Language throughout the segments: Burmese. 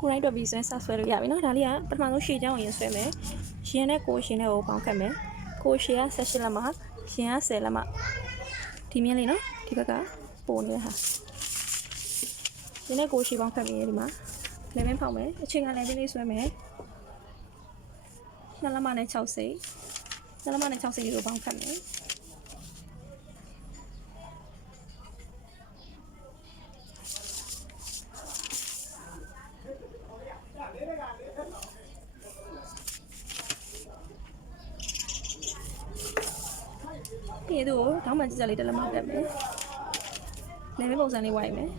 ကိုရိုင်းတော့ပြီးဆွဲဆက်ဆွဲလို့ရပြီနော်ဒါလေးကပထမဆုံးရှည်ချောင်းရင်ဆွဲမယ်ရှင်နဲ့ကိုရှင်နဲ့ကိုပေါင်းခတ်မယ်ကိုရှည်က18လက်မရှင်က10လက်မဒီမြင်းလေးနော်ဒီဘက်ကပိုနေတဲ့ဟာရှင်နဲ့ကိုရှည်ပေါင်းခတ်ပြီးဒီမှာလည်းမဖောက်မယ်အချိန်ကလည်းလေးဆွဲမယ်2လက်မနဲ့6စိတ်2လက်မနဲ့6စိတ်ကိုပေါင်းခတ်မယ်ဒီတို့တောင်းမှကြည့်ကြလေးတစ်လက်မတက်မယ်နေမပုံစံလေးဝိုင်းမယ်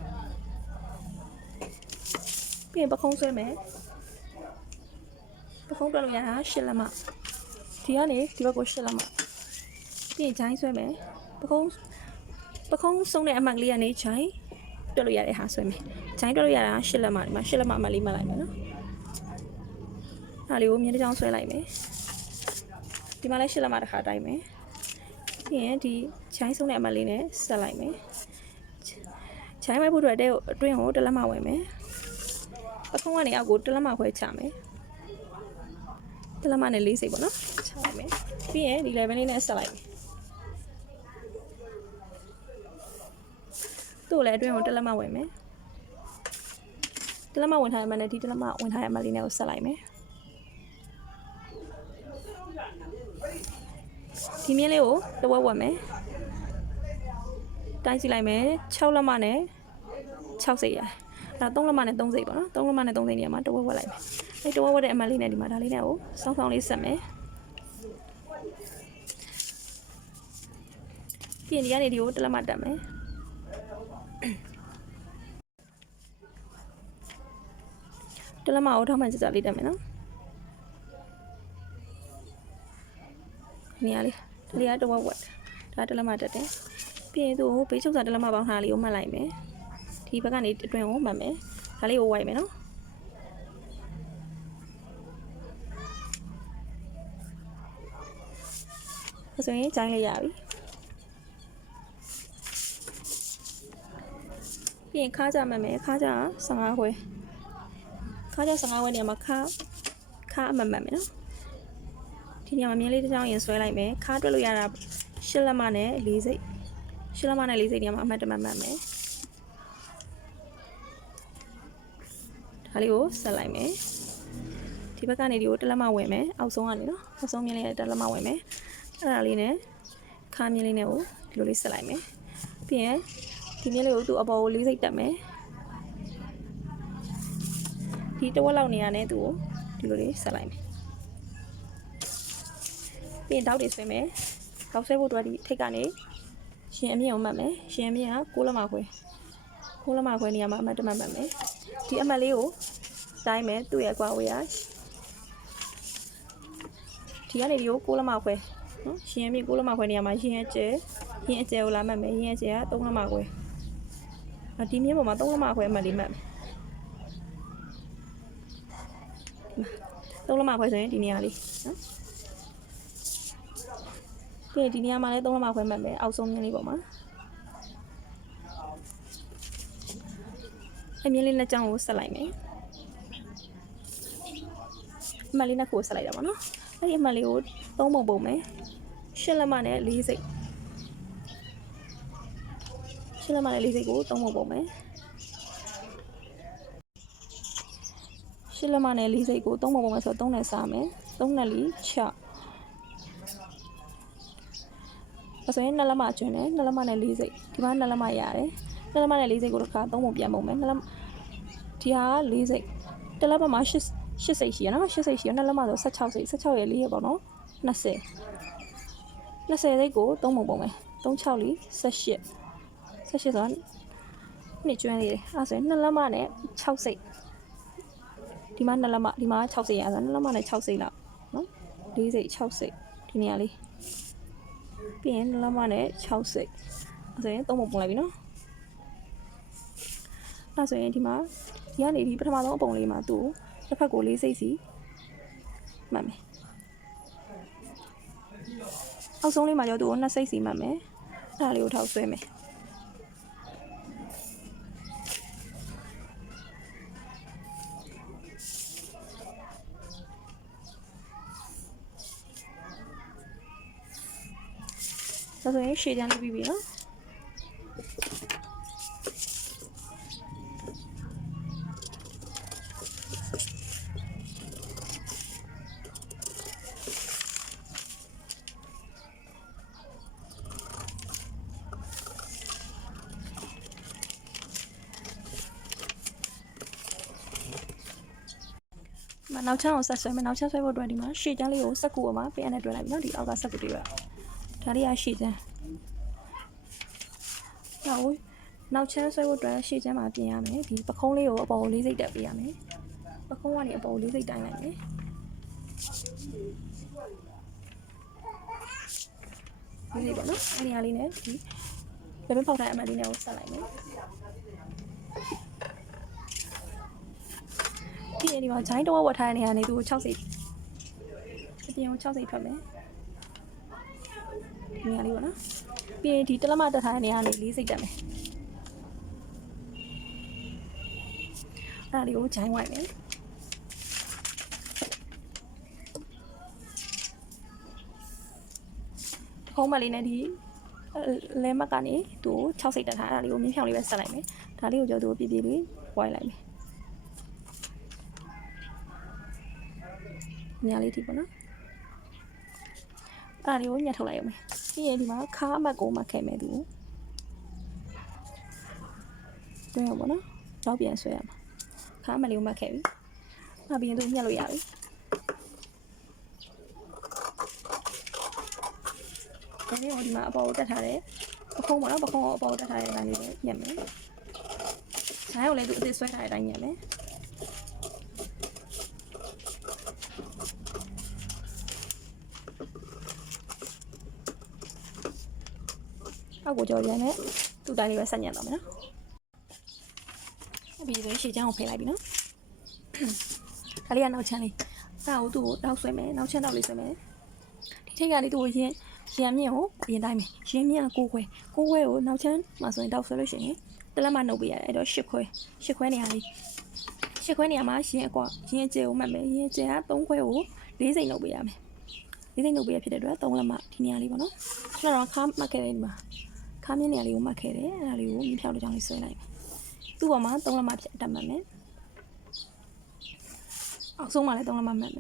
ပြီးရင်ပခုံးဆွဲမယ်ပခုံးပြလို့ရတာ10လက်မဒီကနေဒီဘက်ကို10လက်မပြီးရင်ဂျိုင်းဆွဲမယ်ပခုံးဆုံးတဲ့အမှတ်ကလေးကနေဂျိုင်းပြလို့ရတဲ့ဟာဆွဲမယ်ဂျိုင်းပြလို့ရတာ10လက်မဒီမှာ10လက်မအမှတ်လေးမှတ်လိုက်မယ်နော်ဒါလေးကိုမြင်းတစ်ချောင်းဆွဲလိုက်မယ်ဒီမှာလည်း10လက်မတစ်ခါတိုင်းမယ်ပြီးရင်ဒီချိုင်းဆုံးတဲ့အမလေးနဲ့ဆက်လိုက်မယ်ချိုင်းမိုက်ဖို့အတွက်အတွင်းကိုတစ်လက်မဝင်မယ်ပခုံးကနေအောက်ကိုတစ်လက်မခွဲချမယ်တစ်လက်မနဲ့4စိတ်ပေါ့နော်ချလိုက်မယ်ပြီးရင်ဒီ level လေးနဲ့ဆက်လိုက်မယ်သူ့လည်းအတွင်းကိုတစ်လက်မဝင်မယ်တစ်လက်မဝင်ထားရမှနဲ့ဒီတစ်လက်မဝင်ထားရမှလေးနဲ့ကိုဆက်လိုက်မယ်ဒီမြင်းလေးကိုတဝက်ဝက်မယ်တိုင်းစီလိုက်မယ်6လက်မနဲ့6စိတ်ရအဲ့တော့3လက်မနဲ့3စိတ်ပေါ့နော်3လက်မနဲ့3စိတ်နေရာမှာတဝက်ဝက်လိုက်မယ်အဲ့တဝက်ဝက်တဲ့အမှတ်လေးနဲ့ဒီမှာဒါလေးနဲ့ကိုစောင်းစောင်းလေးဆက်မယ်ပြီးရင်ဒီကနေဒီကိုတစ်လက်မတက်မယ်တစ်လက်မကိုထောက်မှန်ကြကြလေးတက်မယ်နော်နေရာလေးဒါလေးကတဝက်ဝက်ဒါတစ်လက်မတက်တယ်ပြီးရင်သူ့ကိုဘေးချုပ်စာတစ်လက်မပေါင်းထားလေးကိုမှတ်လိုက်မယ်ဒီဘက်ကနေအတွင်းကိုမှတ်မယ်ဒါလေးကိုဝိုက်မယ်နော်ဒါဆိုရင်ဂျိုင်းလေးရပြီပြီးရင်ခါးကြမှတ်မယ်ခါးကြ15ခွဲခါးကြ15ခွဲနေရာမှာခါအမှတ်မှတ်မယ်နော်ဒီနေရာမှာမြင်းလေးတစ်ချောင်းရင်ဆွဲလိုက်မယ်ခါတွက်လို့ရတာ10လက်မနဲ့4စိတ်10လက်မနဲ့4စိတ်နေရာမှာအမှတ်တမှတ်မှတ်မယ်ဒါလေးကိုဆက်လိုက်မယ်ဒီဘက်ကနေဒီကိုတစ်လက်မဝင်မယ်အောက်ဆုံးကနေနော်အောက်ဆုံးမြင်းလေးနဲ့တစ်လက်မဝင်မယ်အဲ့ဒါလေးနဲ့ခါမြင်းလေးနဲ့ကိုဒီလိုလေးဆက်လိုက်မယ်ပြီးရင်ဒီမြင်းလေးကိုသူ့အပေါ်ကို4စိတ်တက်မယ်ဒီတဝက်လောက်နေရာနဲ့သူ့ကိုဒီလိုလေးဆက်လိုက်မယ်ပြီးရင်တောက်တွေဆွဲမယ်တောက်ဆွဲဖို့အတွက်ဒီထိတ်ကနေရှင်အမြင့်ကိုမှတ်မယ်ရှင်အမြင့်က6လက်မခွဲ6လက်မခွဲနေရာမှာအမှတ်တမှတ်မှတ်မယ်ဒီအမှတ်လေးကိုတိုင်းမယ်သူ့ရဲ့အကွာဝေးရဒီကနေဒီကို6လက်မခွဲနော်ရှင်အမြင့်6လက်မခွဲနေရာမှာရှင်ရဲ့ကျဲကိုလာမှတ်မယ်ရှင်ရဲ့ကျဲက3လက်မခွဲဒီမြင့်ပေါ်မှာ3လက်မခွဲအမှတ်လေးမှတ်မယ်3လက်မခွဲဆိုရင်ဒီနေရာလေးနော်ပြီးရင်ဒီနေရာမှာလည်း3လက်မခွဲမှတ်မယ်အောက်ဆုံးမြင်းလေးပေါ်မှာအမြင်းလေးနှစ်ချောင်းကိုဆက်လိုက်မယ်အမှတ်လေးနှစ်ခုကိုဆက်လိုက်တာပါနော်အဲ့ဒီအမှတ်လေးကို3ပုံပုံမယ်10လက်မနဲ့4စိတ်10လက်မနဲ့4စိတ်ကို3ပုံပုံမယ်10လက်မနဲ့4စိတ်ကို3ပုံပုံမယ်ဆိုတော့3နဲ့စားမယ်3နဲ့4 6ဆိုရင်2လက်မကျွန်းတယ်2လက်မနဲ့4စိတ်ဒီမှာ2လက်မရတယ်2လက်မနဲ့4စိတ်ကိုတစ်ခါ3ပုံပြန်ပုံမယ်2လက်ဒီဟာ4စိတ်တစ်လက်မမှာ8စိတ်ရှိရနော်8စိတ်ရှိရ2လက်မဆို16စိတ်16ရဲ့4ရဲ့ပေါ့နော်20စိတ်ကို3ပုံပုံမယ်3 6 4 18ဆိုတော့နှစ်ကျွန်းလေးတယ်အဲ့ဆိုရင်2လက်မနဲ့6စိတ်ဒီမှာ2လက်မဒီမှာ6စိတ်ရဆို2လက်မနဲ့6စိတ်လောက်နော်4စိတ်6စိတ်ဒီနေရာလေးပြီးရင်2လက်မနဲ့6စိတ်အဲ့ဆိုရင်3ပုံပုံလိုက်ပြီနော်အဲ့ဆိုရင်ဒီမှာဒီကနေဒီပထမဆုံးအပုံလေးမှာသူ့တစ်ဖက်ကို4စိတ်စီမှတ်မယ်အောက်ဆုံးလေးမှာကျတော့သူ့ကို2စိတ်စီမှတ်မယ်အဲ့ဒါလေးကိုထောက်ဆွဲမယ် ဒါဆိုရင်ရှေ့ချမ်းလေးပြီးပြီနော် နောက်ချမ်းကိုဆက်ဆွဲမယ်နောက်ချမ်းဆွဲဖို့အတွက်ဒီမှာရှေ့ချမ်းလေးကိုစက်ကူပေါ်မှာပြန်နဲ့တွဲလိုက်ပြီနော်ဒီအောက်ကစက်ကူတွေပဲဒါလေးကရှေ့ချမ်းနောက်ချမ်းဆွဲဖို့အတွက်ရှေ့ချမ်းမှာပြင်ရမယ်ဒီပခုံးလေးကိုအပေါ်ကိုလေးစိတ်တက်ပေးရမယ်ပခုံးကနေအပေါ်ကိုလေးစိတ်တိုင်းလိုက်မယ်လေးပေါ့နော်အဲ့ဒီဟာလေးနဲ့ဒီဘယ်ဘက်ဖောက်ထားအမှတ်လေးနဲ့ကိုဆက်လိုက်မယ်ဒီနေရာမှာဂျိုင်းတော့ဝတ်ထားတဲ့နေရာနေသူကို6စိတ်အပြင်ကို6စိတ်ထွက်မယ်ဒီနေရာလေးပေါ့နော်ပြီးရင်ဒီတလက်မတက်ထားတဲ့နေရာနေ4စိတ်တက်မယ်အဲ့ဒါလေးကိုဂျိုင်းဝိုက်မယ်ခုံးမလေးနဲ့ဒီလဲမကနေသူ6စိတ်တက်ထားအဲ့ဒါလေးကိုမြင်းဖြောင်လေးပဲဆက်လိုက်မယ်ဒါလေးကိုကြောသူကိုပြပြလေးဝိုင်းလိုက်မယ်ညာလေးဒီပေါ့နော်အဲ့ဒါလေးကိုညှက်ထုတ်လိုက်ရမယ်ပြီးရင်ဒီမှာခါအမတ်ကိုမှတ်ခဲ့မယ်သူတွဲရပေါ့နော်တော့ပြန်ဆွဲရမှာခါအမတ်လေးကိုမှတ်ခဲ့ပြီမှတ်ပြီးရင်သူညှက်လို့ရပြီဒီနေ့ဟိုဒီမှာအပေါ်ကိုတက်ထားတယ်ပခုံးပေါ့နော်ပခုံးကိုအပေါ်ကိုတက်ထားတဲ့အတိုင်းလေးပဲညှက်မယ်ဇိုင်းကိုလည်းသူအစ်စ်ဆွဲထားတဲ့အတိုင်းညှက်မယ်အောက်ကိုကြော်ရမ်းနဲ့သူ့တိုင်းလေးပဲဆက်ညံ့တော့မယ်နော်အပြီးဆိုရင်ရှေ့ချမ်းကိုဖိလိုက်ပြီနော်ဒါလေးကနောက်ချမ်းလေးအဲ့ဒါကိုသူ့ကိုတောက်ဆွဲမယ်နောက်ချမ်းတောက်လေးဆွဲမယ်ဒီထိတ်ကလေးသူ့ကိုရမ်းမြင့်ကိုအရင်တိုင်းမယ်ရမ်းမြင့်က6ခွဲကိုနောက်ချမ်းမှာဆိုရင်တောက်ဆွဲလို့ရှိရင်တလက်မနှုတ်ပေးရတယ်အဲ့တော့8ခွဲနေရာလေး8ခွဲနေရာမှာရင်းအကွာရင်းကျဲကိုမှတ်မယ်ရင်းကျဲက3ခွဲကို4စိတ်နှုတ်ပေးရမယ်4စိတ်နှုတ်ပေးရဖြစ်တဲ့အတွက်3လက်မဒီနေရာလေးပေါ့နော်အဲ့တော့ခါမှတ်ခဲ့တယ်ဒီမှာခါမြင့်နေရာလေးကိုမှတ်ခဲ့တယ်အဲ့ဒါလေးကိုမြင်းဖြောက်လေးကြောင်းလေးဆွဲလိုက်မယ်သူ့ပေါ်မှာ3လက်မဖြစ်တက်မှတ်မယ်အောက်ဆုံးမှာလည်း3လက်မမှတ်မယ်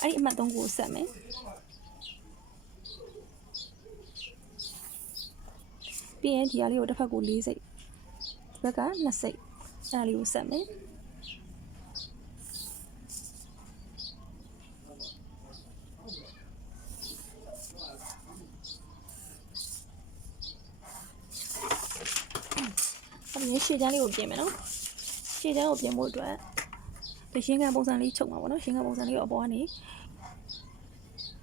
အဲ့ဒီအမှတ်3ကိုဆက်မယ်ပြီးရင်ဒီဟာလေးကိုတစ်ဖက်ကို4စိတ်ဘက်က2စိတ်အဲ့ဒါလေးကိုဆက်မယ်အဲ့ဒီရှေ့ချမ်းလေးကိုပြင်မယ်နော်ရှေ့ချမ်းကိုပြင်ဖို့အတွက်ဒီရှင်းကန်ပုံစံလေးချုပ်မှာပေါ့နော်ရှင်းကန်ပုံစံလေးကိုအပေါ်ကနေ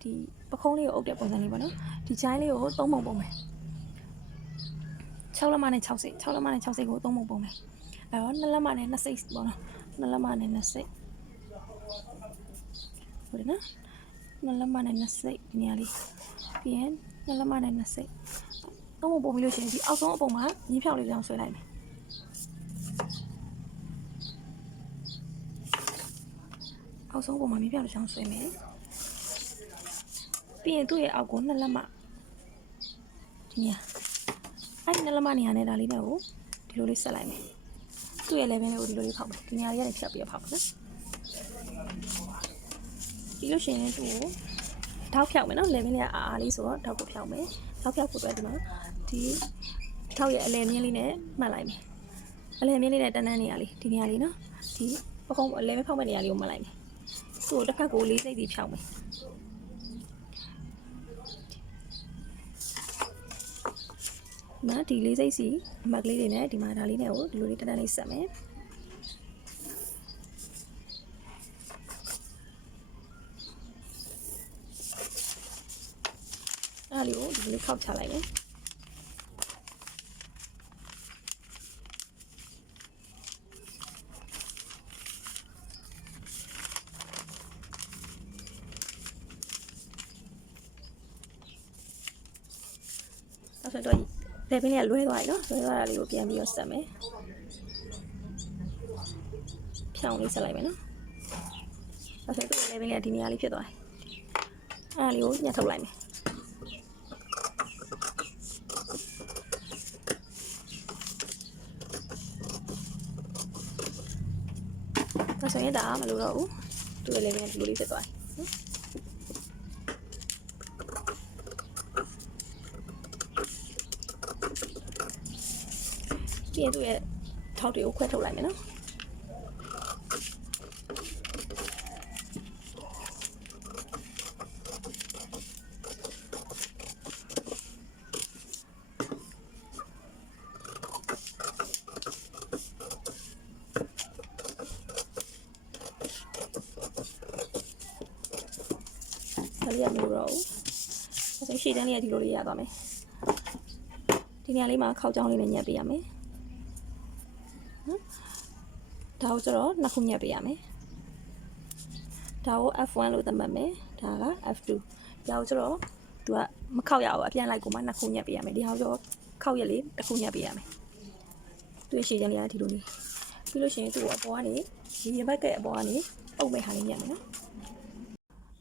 ဒီပခုံးလေးကိုအုပ်တဲ့ပုံစံလေးပေါ့နော်ဒီချိုင်းလေးကို3ပုံပုံမယ်6လက်မနဲ့6စိတ်6လက်မနဲ့6စိတ်ကို3ပုံပုံမယ်အဲ့တော့2လက်မနဲ့2စိတ်ပေါ့နော်2လက်မနဲ့2စိတ်ဟုတ်တယ်နော်2လက်မနဲ့2စိတ်ဒီနေရာလေးပြီးရင်2လက်မနဲ့2စိတ်3ပုံပုံပြီးလို့ရှိရင်ဒီအောက်ဆုံးအပုံမှာမြင်းဖြောင်လေးကြောင်းဆွဲလိုက်မယ်အောက်ဆုံးပုံမှာမြင်းဖြောင်လေးကြောင်းဆွဲမယ်ပြီးရင်သူ့ရဲ့အောက်ကို2လက်မဒီနေရာအဲ့ဒီ2လက်မနေရာနဲ့ဒါလေးနဲ့ကိုဒီလိုလေးဆက်လိုက်မယ်သူ့ရဲ့ level လေးကိုဒီလိုလေးဖောက်မယ်ဒီနေရာလေးကနေဖြတ်ပြီးဖောက်မယ်နော်ပြီးလို့ရှိရင်သူ့ကိုထောက်ဖြောက်မယ်နော် level လေးကအားလေးဆိုတော့ထောက်ကိုဖြောက်မယ်ထောက်ဖြောက်ဖို့အတွက်ဒီမှာဒီထောက်ရဲ့အလယ်မြင်းလေးနဲ့မှတ်လိုက်မယ်အလယ်မြင်းလေးနဲ့တန်းတန်းနေရာလေးဒီနေရာလေးနော်ဒီပခုံးအလယ်ပဲဖောက်မဲ့နေရာလေးကိုမှတ်လိုက်မယ်သူ့ကိုတစ်ဖက်ကို4စိတ်စီဖြောက်မယ်နော်ဒီ4စိတ်စီအမှတ်ကလေးတွေနဲ့ဒီမှာဒါလေးနဲ့ကိုဒီလိုလေးတန်းတန်းလေးဆက်မယ်အဲ့ဒီကိုဒီလိုခောက်ချလိုက်မယ်ဆိုတော့လေပင်းလေးကလွဲသွားပြီနော်လွဲသွားတာလေးကိုပြန်ပြီးတော့ဆက်မယ်ဖြောင်းလေးဆက်လိုက်မယ်နော်ဆိုတော့လေပင်းလေးကဒီနေရာလေးဖြစ်သွားပြီအဲ့ဒါလေးကိုညှက်ထုတ်လိုက်မယ် ဆိုရင်ဒါမလို့တော့ဘူးသူ့လည်းပဲဒီလိုလေးဖြစ်သွားပြီပြီးရင်သူ့ရဲ့ထောက်တွေကိုခွဲထုတ်လိုက်မယ်နော်ဒါလေးကမလို့တော့ဘူးအဲဆိုရှေ့တန်းလေးကဒီလိုလေးရသွားမယ်ဒီနေရာလေးမှာခောက်ချောင်းလေးနဲ့ညက်ပေးရမယ်ဒါကိုကျတော့နှစ်ခုညက်ပေးရမယ်ဒါကို F1 လို့သတ်မှတ်မယ်ဒါက F2 ဒါကိုကျတော့သူကမခောက်ရအောင်အပြန်လိုက်ကိုမှနှစ်ခုညက်ပေးရမယ်ဒီဟာကိုခောက်ရက်လေးတစ်ခုညက်ပေးရမယ်သူ့ရှေ့တန်းလေးကဒီလိုလေးပြီးလို့ရှိရင်သူ့အပေါ်ကနေဒီရဘက်ကအပေါ်ကနေအုပ်မဲ့ဟာလေးညက်မယ်နော်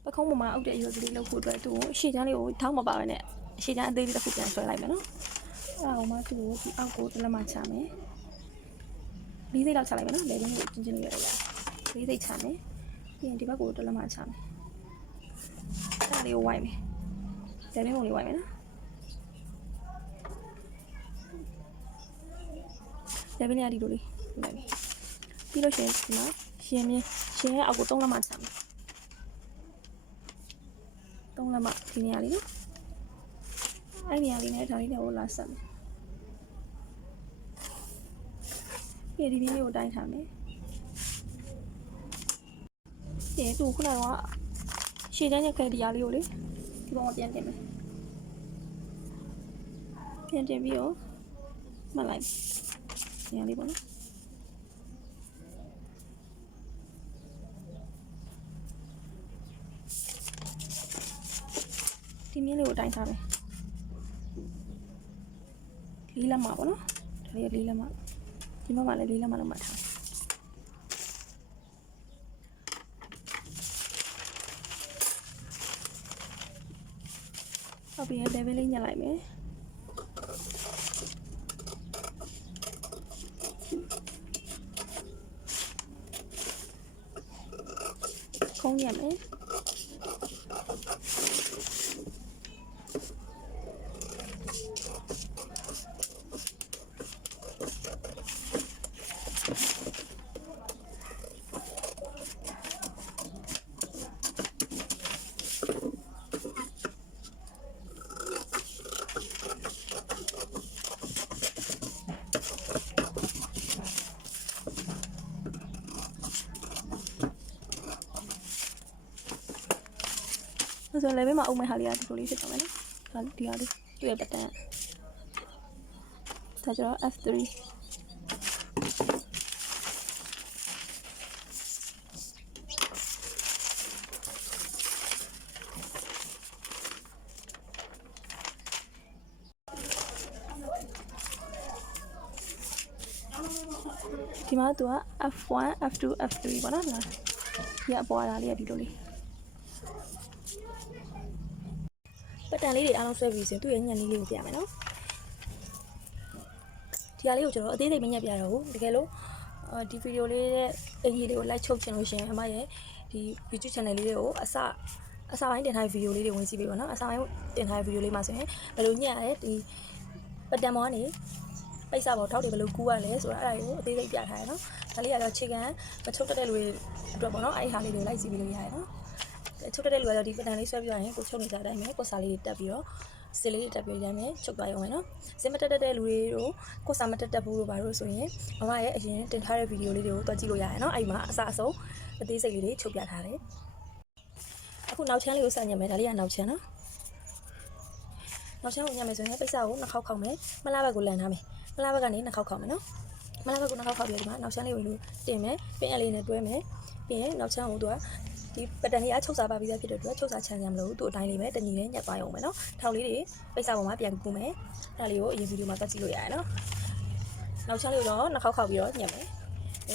ပခုံးပေါ်မှာအုပ်တဲ့အရွက်ကလေးလောက်ဖို့အတွက်သူ့ကိုရှေ့ချမ်းလေးကိုထောင်းမပါဘဲနဲ့ရှေ့ချမ်းအသေးလေးတစ်ခုပြန်ဆွဲလိုက်မယ်နော်အဲ့ဒါကမှသူ့ကိုဒီအောက်ကိုတစ်လက်မှချမယ်၄စိတ်လောက်ချလိုက်မယ်နော်လေလေးကိုချင်းချင်းလေးရရ၄စိတ်ချမယ်ပြီးရင်ဒီဘက်ကိုတစ်လက်မှချမယ်အဲ့ဒါလေးကိုဝိုင်းမယ်လေလေးကိုလေးဝိုင်းမယ်နော်လေလေးကဒီလိုလေးဝိုင်းမယ်ပြီးလို့ရှိရင်ဒီမှာရှင်ရဲ့အောက်ကို၃လက်မှချမယ်3လက်မှဒီနေရာလေးနော်အဲ့နေရာလေးနဲ့ဒါလေးနဲ့ကိုလာဆက်မယ်ဒီဒီလေးကိုတိုင်းထားမယ်ဒီသူခုနကရှေ့တန်းရက်ခဲဒီရာလေးကိုလေဒီပေါ်မှာပြန်တင်မယ်ပြန်တင်ပြီးတော့မှတ်လိုက်နေရာလေးပေါ့နော်ဒီမြင်းလေးကိုတိုင်းထားမယ်လေးလက်မှာပေါ့နော်ဒါလေးလေးလက်မှာဒီဘက်မှာလည်းလေးလက်မှာလုံးမှထားဟုတ်ပြီလေဗယ်လေးညှက်လိုက်မယ်ခုံးညက်မယ်ဆိုတော့ level မှာအုပ်မဲ့ဟာလေးကဒီလိုလေးဖြစ်သွားမယ်နော်ဒါဒီဟာလေးသူ့ရဲ့ button ဒါကျတော့ F3 ဒီမှာသူက F1 F2 F3 ပေါ့နော်ဒီအပေါ်လာလေးကဒီလိုလေးပတ်တန်လေးတွေအားလုံးဆွဲပြီးဆိုရင်သူ့ရဲ့ညံလေးလေးကိုပြရမယ်နော်ဒီဟာလေးကိုကျွန်တော်အသေးစိတ်မညက်ပြတော့ဘူးတကယ်လို့ဒီဗီဒီယိုလေးရဲ့အင်ကြီးလေးကို like ချုပ်ချင်လို့ရှိရင်အမရဲ့ဒီ YouTube channel လေးတွေကိုအစပိုင်းတင်ထားတဲ့ဗီဒီယိုလေးတွေဝင်ကြည့်ပေးပါနော်အစပိုင်းတင်ထားတဲ့ဗီဒီယိုလေးမှာဆိုရင်ဘယ်လိုညက်ရလဲဒီပတ်တန်ပေါ်ကနေပိတ်စာပေါ်ထောက်တွေဘယ်လိုကူးရလဲဆိုတာအဲ့ဒါကိုအသေးစိတ်ပြထားရနော်ဒါလေးကတော့ခြေခံမချုပ်တတ်တဲ့လူတွေအတွက်ပေါ့နော်အဲ့ဒီဟာလေးတွေ like ကြည့်ပေးလို့ရတယ်နော်ချုပ်တဲ့လူကတော့ဒီပတန်လေးဆွဲပြရရင်ကိုချုပ်နေကြတဲ့အတိုင်းပဲကိုစာလေးတက်ပြီးတော့စစ်လေးတက်ပြီးရမ်းမယ်ချုပ်သွားရုံပဲနော်စစ်မတက်တဲ့လူတွေတို့ကိုစာမတက်ဘူးလို့ပါလို့ဆိုရင်မမရဲ့အရင်တင်ထားတဲ့ဗီဒီယိုလေးတွေကိုတွက်ကြည့်လို့ရတယ်နော်အဲ့မှာအစအဆုံးအသေးစိတ်လေးတွေချုပ်ပြထားတယ်အခုနောက်ချမ်းလေးကိုဆက်ညက်မယ်ဒါလေးကနောက်ချမ်းနော်နောက်ချမ်းကိုညက်မယ်ဆိုရင်ပိတ်စာကိုနှစ်ခေါက်ခေါက်မယ်မလားဘက်ကိုလန်ထားမယ်မလားဘက်ကနေနှစ်ခေါက်ခေါက်မယ်နော်မလားဘက်ကိုနှစ်ခေါက်ခေါက်ပြီးဒီမှာနောက်ချမ်းလေးကိုတင်မယ်ပင်အလေးနဲ့တွဲမယ်ပြီးရင်နောက်ချမ်းကိုသူကဒီပတန်လေးအချုပ်စာပါပြီးသားဖြစ်တဲ့အတွက်ချုပ်စာချမ်းရမလို့သူ့အတိုင်းလေးပဲတညီလေးညက်သွားရုံပဲနော်ထောက်လေးတွေပိတ်စာပေါ်မှာပြန်ကူးမယ်အဲ့ဒါလေးကိုအရင်ဗီဒီယိုမှာတွက်ကြည့်လို့ရတယ်နော်နောက်ချမ်းလေးတော့နှစ်ခေါက်ခေါက်ပြီးတော့ညက်မယ်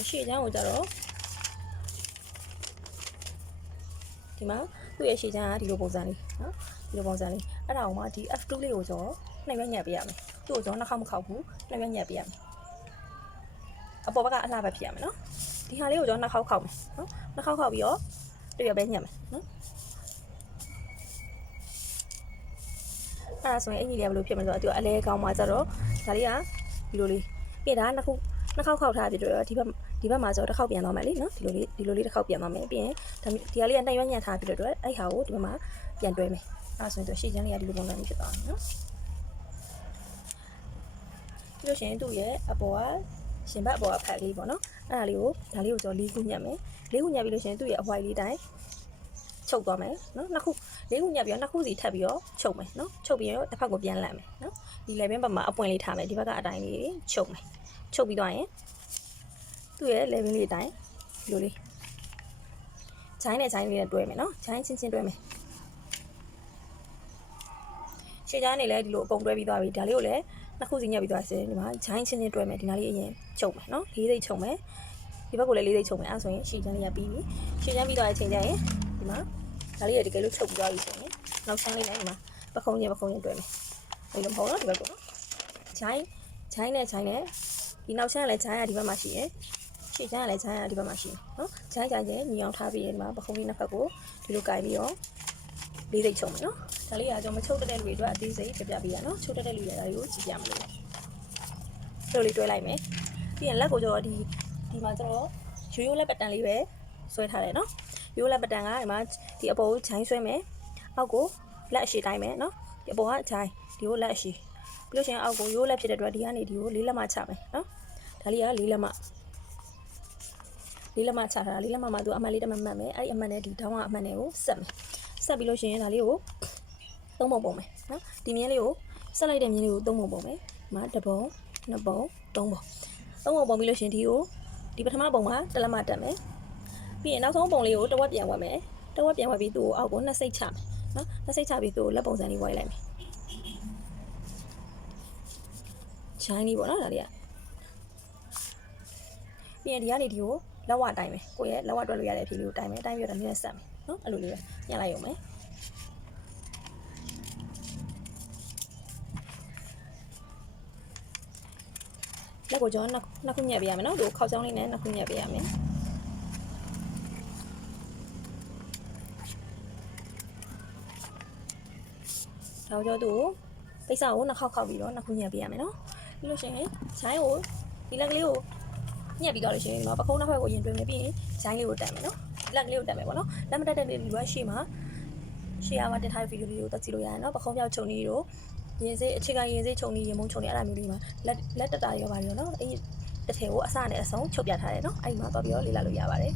ရှေ့ချမ်းကိုကြတော့ဒီမှာသူ့ရဲ့ရှေ့ချမ်းကဒီလိုပုံစံလေးနော်ဒီလိုပုံစံလေးအဲ့ဒါကိုမှဒီ F2 လေးကိုကြောနှစ်ရွက်ညက်ပေးရမယ်သူ့ကိုကြောနှစ်ခေါက်မခေါက်ဘူးနှစ်ရွက်ညက်ပေးရမယ်အပေါ်ဘက်ကအလှပဲဖြစ်ရမယ်နော် ဒီဟာလေးကိုကျွန်တော်နှစ်ခေါက်ခောက်မယ်နော်နှစ်ခေါက်ခောက်ပြီးတော့တရွက်ပဲညက်မယ်နော်အဲ့ဒါဆိုရင်အင်ကြီးလေးကဘယ်လိုဖြစ်မလဲဆိုတော့သူကအလဲကောင်းမှကျတော့ဒါလေးကဒီလိုလေးပြီးဒါနှစ်ခေါက်ခောက်ထားပြီးတော့ဒီဘက်မှာဆိုတော့တစ်ခေါက်ပြန်သွားမယ်လေနော်ဒီလိုလေးတစ်ခေါက်ပြန်သွားမယ်ပြီးရင်ဒီဟာလေးကနှစ်ရွက်ညက်ထားပြီးတော့အဲ့ဟာကိုဒီဘက်မှာပြန်တွဲမယ်အဲ့ဒါဆိုရင်သူရှေ့ချမ်းလေးကဒီလိုပုံစံမျိုးဖြစ်သွားတယ်နော်ပြီးလို့ရှိရင်သူ့ရဲ့အပေါ်ကရှင်ဘက်အပေါ်ကဖက်လေးပေါ့နော်အဲ့ဒါလေးကိုကျွန်တော်၄ခုညက်မယ်၄ခုညက်ပြီးလို့ရှိရင်သူ့ရဲ့အဝိုက်လေးတိုင်းချုပ်သွားမယ်နော်နှစ်ခု၄ခုညက်ပြီးတော့နှစ်ခုစီထပ်ပြီးတော့ချုပ်မယ်နော်ချုပ်ပြီးတော့တစ်ဖက်ကိုပြန်လန့်မယ်နော်ဒီလေဘင်းဘက်မှာအပွင့်လေးထားမယ်ဒီဘက်ကအတိုင်းလေးချုပ်မယ်ချုပ်ပြီးတော့ရင်သူ့ရဲ့လေဘင်းလေးအတိုင်းဒီလိုလေးဂျိုင်းနဲ့ဂျိုင်းလေးနဲ့တွဲမယ်နော်ဂျိုင်းချင်းတွဲမယ်ရှေ့ကြားနေလဲဒီလိုအကုန်တွဲပြီးသွားပြီဒါလေးကိုလည်းနှစ်ခုစီညက်ပြီးသွားစေဒီမှာဂျိုင်းချင်းတွဲမယ်ဒီနားလေးအရင်ချုပ်မယ်နော်၄စိတ်ချုပ်မယ်ဒီဘက်ကိုလည်း၄စိတ်ချုပ်မယ်အဲဆိုရင်ရှေ့ချမ်းလေးကပြီးပြီရှေ့ချမ်းပြီးသွားတဲ့အချိန်ကျရင်ဒီမှာဒါလေးရတကယ်လို့ချုပ်ပြီးသွားပြီဆိုရင်နောက်ချမ်းလေးနဲ့ဒီမှာပခုံးချင်းတွဲမယ်ဒီလိုမဟုတ်တော့ဒီဘက်ကိုနော်ဂျိုင်းနဲ့ဒီနောက်ချမ်းကလည်းဂျိုင်းကဒီဘက်မှာရှိရယ်ရှေ့ချမ်းကလည်းဂျိုင်းကဒီဘက်မှာရှိတယ်နော်ဂျိုင်းချင်းညီအောင်ထားပြီးရင်ဒီမှာပခုံးလေးနှစ်ဖက်ကိုဒီလိုကင်ပြီးတော့၄စိတ်ချုပ်မယ်နော်ဒါလေးကကျွန်တော်မချုပ်တဲ့လူတွေအတွက်အသေးစိတ်ပြပြပေးရနော်ချုပ်တဲ့လူတွေဒါတွေကိုကြည့်ပြမလို့ဆိုလေးတွဲလိုက်မယ်ပြီးရင်လက်ကိုကျွန်တော်ဒီမှာကျွန်တော်ရိုးလက်ပတန်လေးပဲဆွဲထားတယ်နော်ရိုးလက်ပတန်ကဒီမှာဒီအပေါ်ကိုဂျိုင်းဆွဲမယ်အောက်ကိုလက်အရှိတိုင်းမယ်နော်ဒီအပေါ်ကဂျိုင်းဒီကိုလက်အရှိပြီးလို့ရှိရင်အောက်ကိုရိုးလက်ဖြစ်တဲ့အတွက်ဒီကနေဒီကို၄လက်မချမယ်နော်ဒါလေးက၄လက်မချထားတာ၄လက်မမှာသူအမှတ်လေးတစ်မှတ်မှတ်မယ်အဲ့ဒီအမှတ်နဲ့ဒီထောင်းကအမှတ်နဲ့ကိုဆက်မယ်ဆက်ပြီးလို့ရှိရင်ဒါလေးကိုသုံးပုံမယ်နော်ဒီမြင်းလေးကိုဆက်လိုက်တဲ့မြင်းလေးကိုသုံးပုံမယ်ဒီမှာတစ်ပုံနှစ်ပုံသုံးပုံပြီးလို့ရှိရင်ဒီပထမပုံမှာတစ်လက်မတက်မယ်ပြီးရင်နောက်ဆုံးပုံလေးကိုတစ်ဝက်ပြန်ဝက်မယ်တစ်ဝက်ပြန်ဝက်ပြီးသူ့ကိုအောက်ကိုနှစ်စိတ်ချမယ်နော်နှစ်စိတ်ချပြီးသူ့ကိုလက်ပုံစံလေးဝိုင်းလိုက်မယ်ချိုင်းလေးပေါ့နော်ဒါလေးကပြီးရင်ဒီကနေဒီကိုလက်ဝတိုင်းမယ်ကိုယ့်ရဲ့လက်ဝတွက်လို့ရတဲ့အဖြေလေးကိုတိုင်းမယ်တိုင်းပြီးတော့နည်းနည်းဆက်မယ်နော်အဲ့လိုလေးပဲညှက်လိုက်ရုံပဲလက်ကိုကျွန်တော်နှစ်ခုညက်ပေးရမယ်နော်ဒီခေါက်ချောင်းလေးနဲ့နှစ်ခုညက်ပေးရမယ်ဒါကြောင့်သူပိတ်စာကိုနှစ်ခေါက်ခောက်ပြီးတော့နှစ်ခုညက်ပေးရမယ်နော်ပြီးလို့ရှိရင်ဂျိုင်းကိုဒီလက်ကလေးကိုညက်ပြီးတော့လို့ရှိရင်ဒီမှာပခုံးနှစ်ဖက်ကိုရင်တွင်မယ်ပြီးရင်ဂျိုင်းလေးကိုတက်မယ်နော်လက်ကလေးကိုတက်မယ်ပေါ့နော်လက်မတက်တဲ့လူကရှေ့မှာတင်ထားတဲ့ဗီဒီယိုလေးကိုတက်ကြည့်လို့ရတယ်နော်ပခုံးပြောက်ချုံနေတို့ရင်စေးအခြေခံရင်စေးချုံနေရင်မုံချုံနေအဲ့လိုမျိုးလေးမှာလက်တက်တာရောပါရောနော်အဲ့ဒီတစ်ထည်ကိုအစနဲ့အဆုံးချုပ်ပြထားတယ်နော်အဲ့ဒီမှာသွားပြီးတော့လေ့လာလို့ရပါတယ်